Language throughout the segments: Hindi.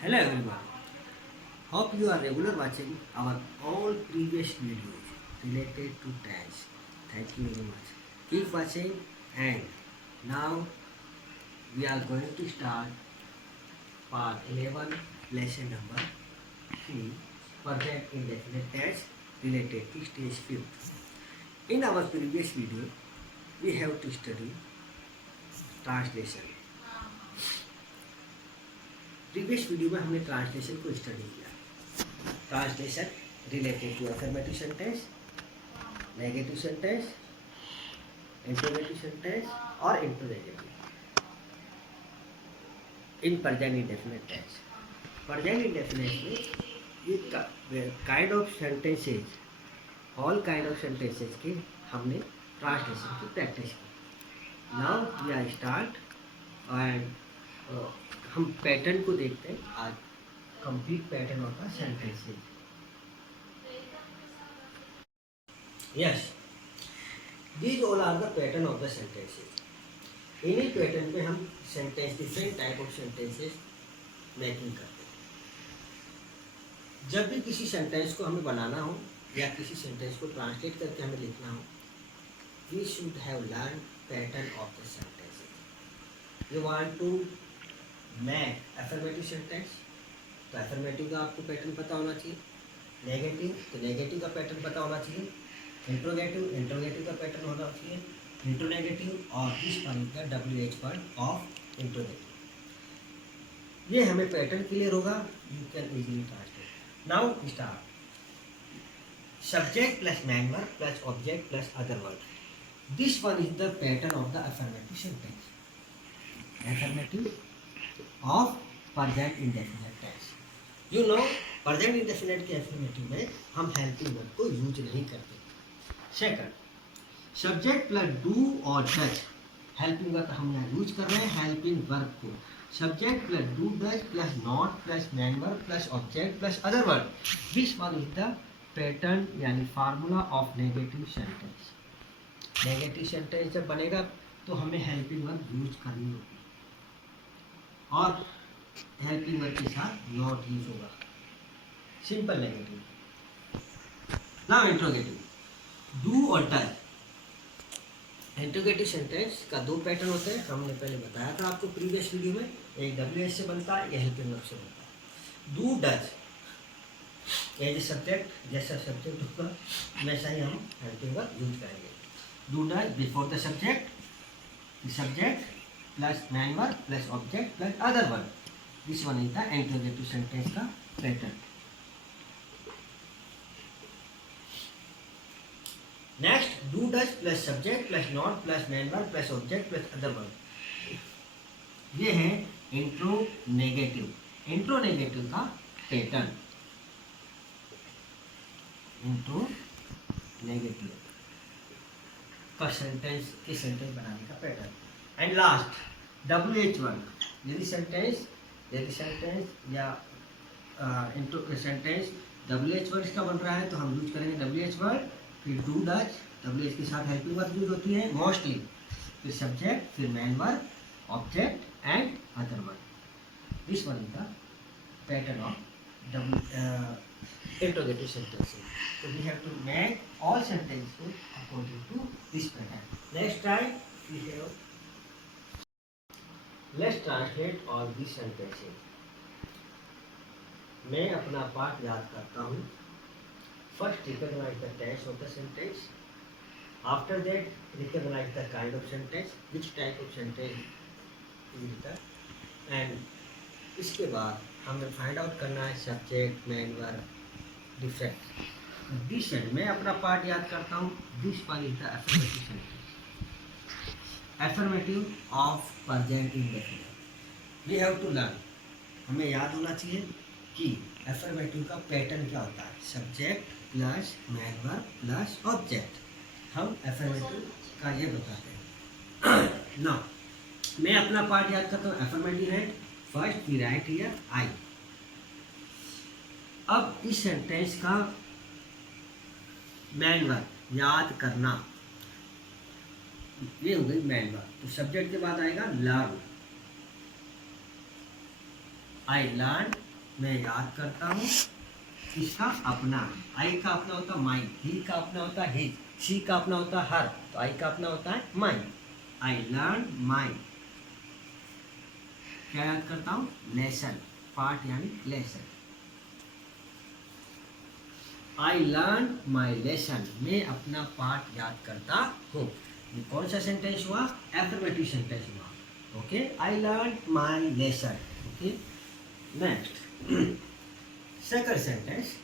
Hello everyone. Hope you are regular watching our all previous videos related to dance. Thank you very much. Keep watching and now we are going to start part 11 lesson number 3 present indefinite tense related to stage 5. In our previous video we have to study translation. Previous video में हमने ट्रांसलेशन को स्टडी किया। Translation related to affirmative sentence, negative sentence, interrogative sentence और interrogative in present indefinite tense. Present indefinite में ये kind of sentences, all kind of sentences के हमने ट्रांसलेशन की प्रैक्टिस की। Now we are start and हम पैटर्न को देखते हैं आज। Complete pattern of the sentences. Yes, these all are the pattern of the sentences. इन्हीं पैटर्न पे हम sentence, different type of sentences making करते हैं। जब भी किसी सेंटेंस को हमें बनाना हो या किसी सेंटेंस को ट्रांसलेट करके हमें लिखना हो, we should have learn pattern of the sentences. You want to make affirmative sentence, तो अफर्मेटिव का आपको पैटर्न पता होना चाहिए। नेगेटिव, तो नेगेटिव का पैटर्न पता होना चाहिए। इंट्रोगेटिव, इंट्रोगेटिव का पैटर्न होना चाहिए। इंट्रोनेगेटिव और इस पॉइंट का WH वर्ड ऑफ इंट्रोगेटिव, ये हमें पैटर्न क्लियर होगा। You can easily translate. Now start. Subject plus main verb plus object plus other word, this one is the pattern of the affirmative sentence. Affirmative of present indefinite tense. You know, present indefinite के अफर्मेटिव में हम हेल्पिंग वर्ब को यूज नहीं करते। सेकंड, सब्जेक्ट प्लस डू और डज, हेल्पिंग वर्ब हम यहाँ यूज कर रहे हैं हेल्पिंग वर्ब को। Subject plus do does plus not plus main verb plus object plus other word, this one is the pattern यानी formula of negative sentence. Negative sentence जब बनेगा तो हमें हेल्पिंग वर्ब यूज करनी होगी और हेल्पिंग वर्ब के साथ नॉट यूज होगा। Simple negative. Now interrogative, do और डज। इंट्रोगेटिव सेंटेंस का दो पैटर्न होते हैं, हमने पहले बताया था आपको प्रीवियस वीडियो में। एक WH से बनता है, यह हेल्पिंग वर्ब से बनता है। डू डज एज सब्जेक्ट, जैसा सब्जेक्ट होगा वैसा ही हम हेल्पिंग वर्ब यूज करेंगे। Do does before the subject, subject plus main verb plus object plus other verb, this one is the interrogative sentence का pattern. Next, do does plus subject plus not plus main verb plus object plus other verb, ये है इंट्रोनेगेटिव। इंट्रोनेगेटिव का पैटर्न, इंट्रोनेगेटिव का सेंटेंस के सेंटेंस बनाने का pattern. And last, WH word. यदि सेंटेंस या सेंटेंस WH वर्ड इसका बन रहा है तो हम यूज करेंगे WH वर्ड, फिर डू डज, WH के साथ हेल्पिंग वर्ब यूज होती है मोस्टली, फिर सब्जेक्ट, फिर man verb, object and other word. This one is the pattern of interrogative sentences. So we have to make all sentences according to this pattern. Next time we have, let's translate all these sentences. मैं अपना पाठ याद करता हूँ। First recognize the tense of the sentence. After that recognize the kind of sentence, which type of sentence is the, and इसके बाद हमें फाइंड आउट करना है subject, main verb, different. This and मैं अपना पार्ट याद करता हूँ। This one is the affirmative sentence, affirmative of present indefinite. We have to learn, हमें याद होना चाहिए कि अफर्मेटिव का पैटर्न क्या होता है। Subject plus main verb plus object, हम अफर्मेटिव का ये बताते हैं। नाउ मैं अपना पार्ट याद करता हूँ। अफर्मेटिव है first, we write here I. अब इस सेंटेंस का मैन वर्ब याद करना, ये हो गई मैन वर्ब। तो सब्जेक्ट के बाद आएगा लर्न, आई लर्न मैं याद करता हूँ। इसका अपना, आई का अपना होता है माई, ही का अपना होता है हिज, शी का अपना होता है हर, तो आई का अपना होता है माई। आई लर्न माई, क्या याद करता हूँ? लेसन, पार्ट यानी lesson. I learn my lesson, मैं अपना पार्ट याद करता हूँ। ये कौन सा सेंटेंस हुआ? एफर्मेटिव सेंटेंस हुआ। Okay, I learn my lesson. Okay, next second sentence,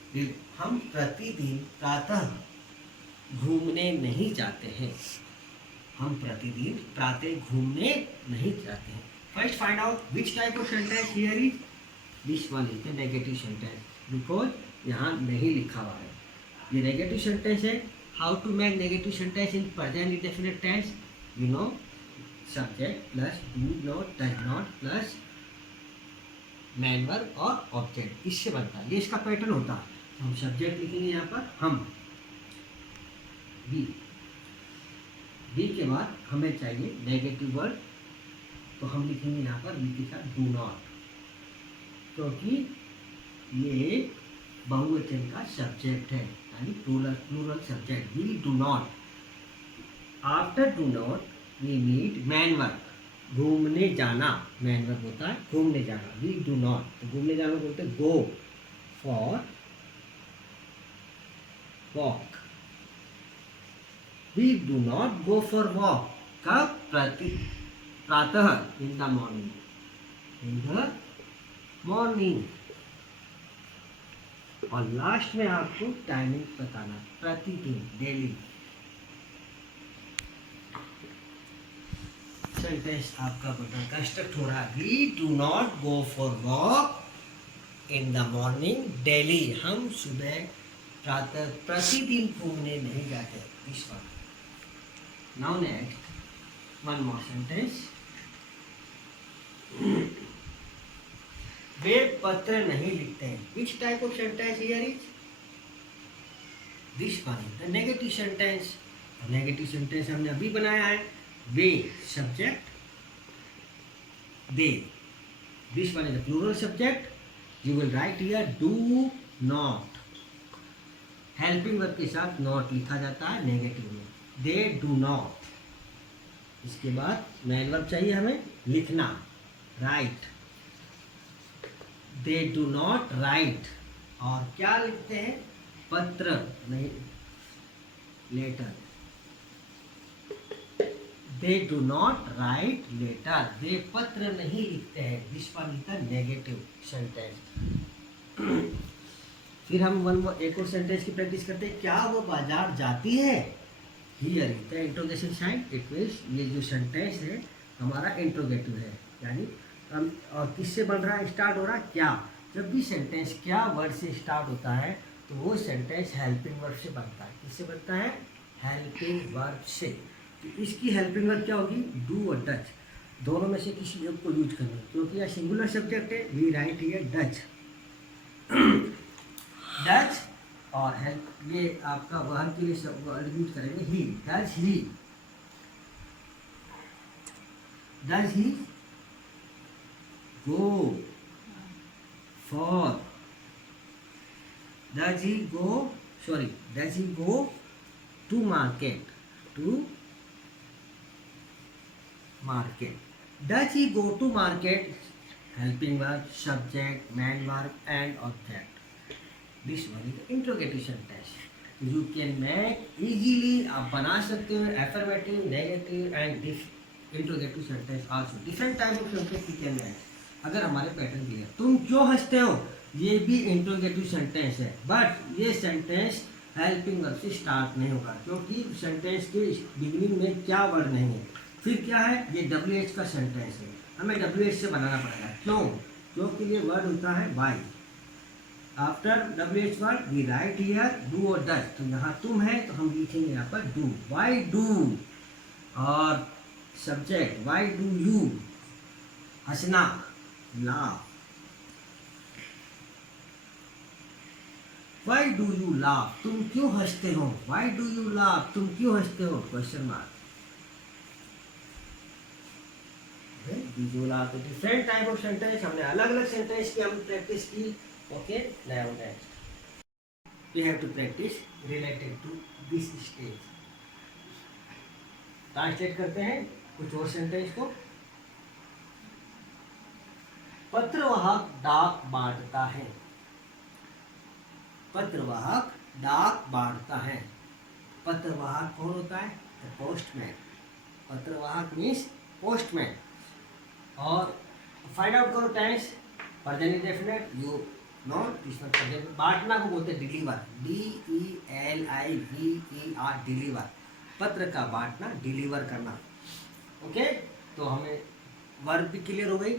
हम प्रतिदिन प्रातः घूमने नहीं जाते हैं। हम प्रतिदिन प्रातः घूमने नहीं जाते हैं। First find out which type of sentence here is, this one is the negative sentence, because यहाँ नहीं लिखा हुआ है। ये नेगेटिव सेंटेंस है। How to make negative sentence in present indefinite tense? You know, subject plus do not, does not plus main verb और ऑब्जेक्ट, इससे बनता है। ये इसका पैटर्न होता है। तो हम सब्जेक्ट लिखेंगे यहाँ पर हम, बी, बी के बाद हमें चाहिए नेगेटिव वर्ड, तो हम लिखेंगे यहाँ पर बी के साथ डू नॉट, क्योंकि ये बहुवचन का सब्जेक्ट है, यानी plural subject. We do not, after do not we need main verb, घूमने जाना, मैन वर्ब होता है घूमने जाना। वी डू नॉट, तो घूमने जाना बोलते हैं go for walk. We do not go for walk, कब? प्रातः, in the morning, in the morning. और लास्ट में आपको टाइमिंग बताना, प्रतिदिन, डेली। सेंटेंस आपका बटन कंस्ट्रक्ट हो रहा है। We do not go for walk in the morning daily, हम सुबह प्रातः प्रतिदिन घूमने नहीं जाते। This one. Now next one more sentence, वे पत्र नहीं लिखते हैं। Which type of sentence here is, this one is the negative sentence. Negative sentence हमने अभी बनाया है। वे subject, they, this one is the plural subject. You will write here do not, helping verb के साथ नॉट लिखा जाता है नेगेटिव में। दे डू नॉट, इसके बाद मैन वर्ब चाहिए हमें लिखना, write. They do not write, और क्या लिखते हैं? पत्र नहीं, letter. They do not write letter, they पत्र नहीं लिखते हैं। This one is the negative sentence. फिर हम एक और सेंटेंस की प्रैक्टिस करते हैं। क्या वो बाजार जाती है? Here is the interrogation sign, it means ये जो सेंटेंस है हमारा इंट्रोगेटिव है, यानी हम, और किससे बन रहा है? स्टार्ट हो रहा है क्या। जब भी सेंटेंस क्या वर्ड से स्टार्ट होता है तो वो सेंटेंस हेल्पिंग वर्ब से बनता है। किससे बनता है? हेल्पिंग वर्ब से। तो इसकी हेल्पिंग वर्ब क्या होगी? डू और डच, दोनों में से किसी एक को यूज करना, क्योंकि यह सिंगुलर सब्जेक्ट है। We write here does, does, और हेल्प, ये आपका वाहन के लिए सब वर्ड यूज करेंगे ही। डच ही, डच ही go for, does he go to market, does he go to market, helping verb, subject, main verb and object. This one is the interrogative sentence. You can make easily, आप बना सकते हो affirmative, negative and interrogative sentence also. Different type of sentence you can make. अगर हमारे पैटर्न क्लियर, तुम क्यों हंसते हो, ये भी इंट्रोगेटिव सेंटेंस है, बट ये सेंटेंस हेल्पिंग वर्ब से स्टार्ट नहीं होगा, क्योंकि सेंटेंस के बिगिनिंग में क्या वर्ड नहीं है। फिर क्या है? ये WH का सेंटेंस है, हमें WH से बनाना पड़ेगा। क्यों? क्योंकि ये वर्ड होता है why. After WH word we write here do और डज, तो यहाँ तुम है तो हम लिखेंगे यहाँ पर डू, वाई डू, और सब्जेक्ट वाई डू यू, हंसना, laugh, why do you laugh, तुम क्यों हंसते हो? why do you laugh, तुम क्यों हंसते हो? Question mark. these all are the different type of sentence. हमने अलग अलग सेंटेंस की हम प्रैक्टिस की. Okay, now next we have to practice related to this stage. Translate करते हैं कुछ और सेंटेंस को. पत्रवाहक डाक बांटता है. पत्रवाहक डाक बांटता है. पत्रवाहक कौन होता है? The postman. पत्रवाहक मीन्स पोस्टमैन. और फाइंड आउट करो tense. Present indefinite you not this one. Present. बांटना को बोलते हैं डिलीवर. DELIVER. डिलीवर. पत्र का बांटना, डिलीवर करना. ओके, तो हमें वर्ब भी क्लियर हो गई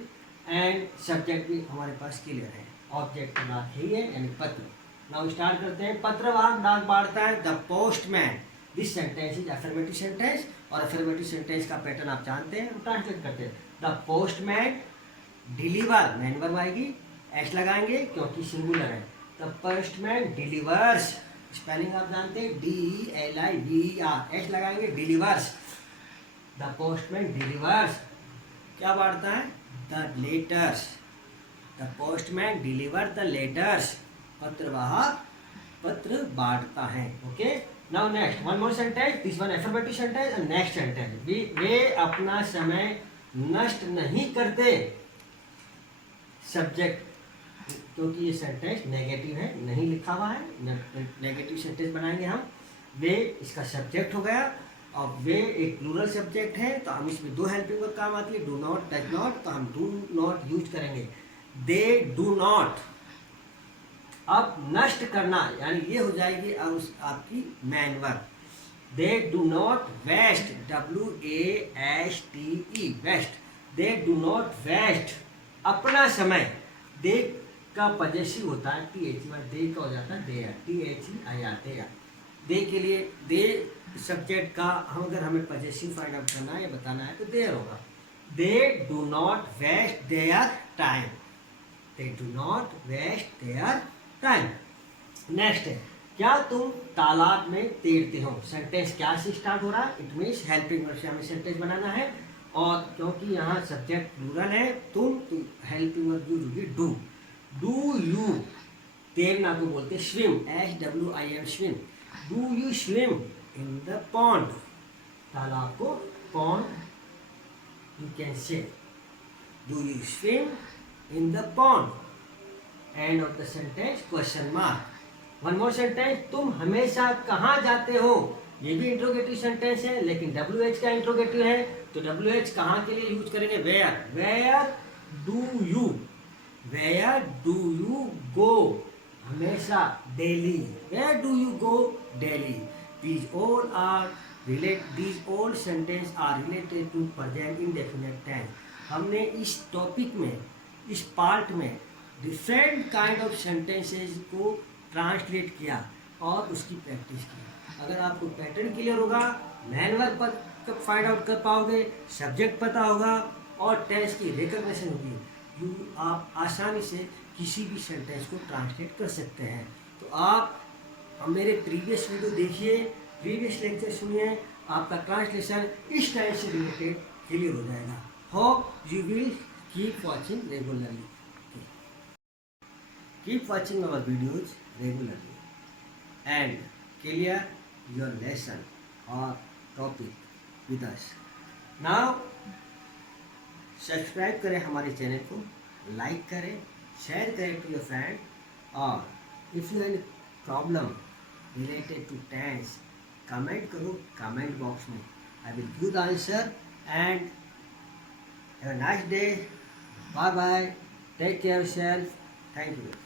एंड सब्जेक्ट भी हमारे पास क्लियर है. ऑब्जेक्ट का बात है ये यानी पत्र. नाउ स्टार्ट करते हैं. पत्रवाहक डाक बांटता है. The postman. This sentence is affirmative sentence और अफर्मेटिव सेंटेंस का पैटर्न आप जानते हैं. हम ट्रांसलेट करते हैं. The postman deliver. Man verb आएगी, एस लगाएंगे क्योंकि सिंगुलर है. The postman delivers. स्पेलिंग आप जानते हैं. DELIVER. एस लगाएंगे, डिलीवर्स. The postman delivers. क्या बांटता है? The letters. The postman deliver the letters. पत्रवाहक पत्र बांटता है. Okay, now next one more sentence. This one affirmative sentence and next sentence. वे अपना समय नष्ट नहीं करते. सब्जेक्ट, क्योंकि ये सेंटेंस नेगेटिव है, नहीं लिखा हुआ है, नेगेटिव सेंटेंस बनाएंगे हम. वे इसका सब्जेक्ट हो गया और वे एक प्लूरल सब्जेक्ट है तो हम इसमें दो हेल्पिंग वर्ब काम आती है. डू नॉट, डज नॉट, तो हम डू नॉट यूज करेंगे. They do not. अब नष्ट करना यानी ये हो जाएगी आपकी main verb. They do not waste. WASTE. Waste. They do not waste अपना समय. दे का पजेसिव होता है TH. दे का हो जाता है देयर. THEIR. दे के लिए दे सब्जेक्ट का हम अगर हमें पजेसिव फाइंड आउट करना है या बताना है तो देयर होगा. They do not waste their time. They do not waste their time. Next है. क्या तुम तालाब में तैरते हो. सेंटेंस क्या से स्टार्ट हो रहा है? इट मीन्स हेल्पिंग वर्ब से हमें सेंटेंस बनाना है और क्योंकि यहाँ सब्जेक्ट प्लूरल है तुम तो हेल्पिंग वर्ब यूज होगी डू. Do you. तैरना को बोलते swim. SWIM. Swim. Do you swim in the pond. तालाब को pond you can say. Do you swim in the pond. End of the sentence question mark. One more sentence. तुम हमेशा कहाँ जाते हो. ये भी इंट्रोगेटिव सेंटेंस है लेकिन WH का इंट्रोगेटिव है तो WH कहाँ के लिए यूज करेंगे? Where. Where do you. Where do you go. हमेशा. Daily. Where do you go. Daily. These all sentences are related to present indefinite tense. हमने इस टॉपिक में, इस पार्ट में डिफरेंट काइंड ऑफ सेंटेंसेस को ट्रांसलेट किया और उसकी प्रैक्टिस की. अगर आपको पैटर्न क्लियर होगा, मैन वर्ब पर फाइंड आउट कर पाओगे, सब्जेक्ट पता होगा और टेंस की रिकग्निशन होगी, आप आसानी से किसी भी सेंटेंस को ट्रांसलेट कर सकते हैं. तो आप मेरे प्रीवियस वीडियो देखिए, प्रीवियस लेक्चर सुनिए, आपका ट्रांसलेशन इस टाइप से रिलेटेड क्लियर हो जाएगा. Hope you will keep watching regularly. Keep watching our videos regularly and clear your lesson or topic with us. Now, subscribe करें हमारे चैनल को, लाइक करें, शेयर करें टू योर फ्रेंड. और if you have problem related to tense, comment करो कमेंट बॉक्स में. I will give the answer and have a nice day. Bye bye. Take care yourself. Thank you.